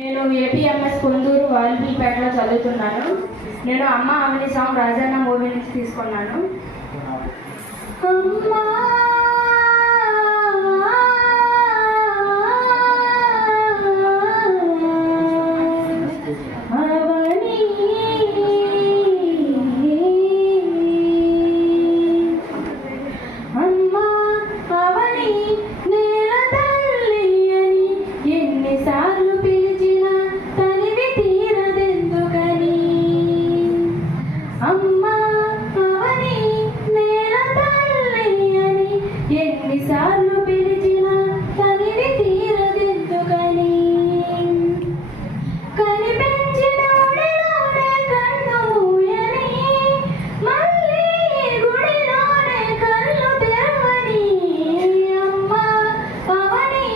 నేను ఏపీఎంఎస్ కొందూరు వాల్మీపేటలో చదువుతున్నాను. నేను అమ్మ అవని సాంగ్ రాజన్న మూవీ నుంచి తీసుకున్నాను. అమ్మా ఎన్నిసార్లు పిలిచినా తనివి తీరదెందుకని కనిపించిన గుడిలోనే కన్ను మూయని మళ్ళీ గుడిలోనే కళ్ళు తెరవని అమ్మ అవని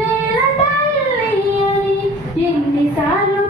నేల తల్లి అని ఎన్నిసార్లు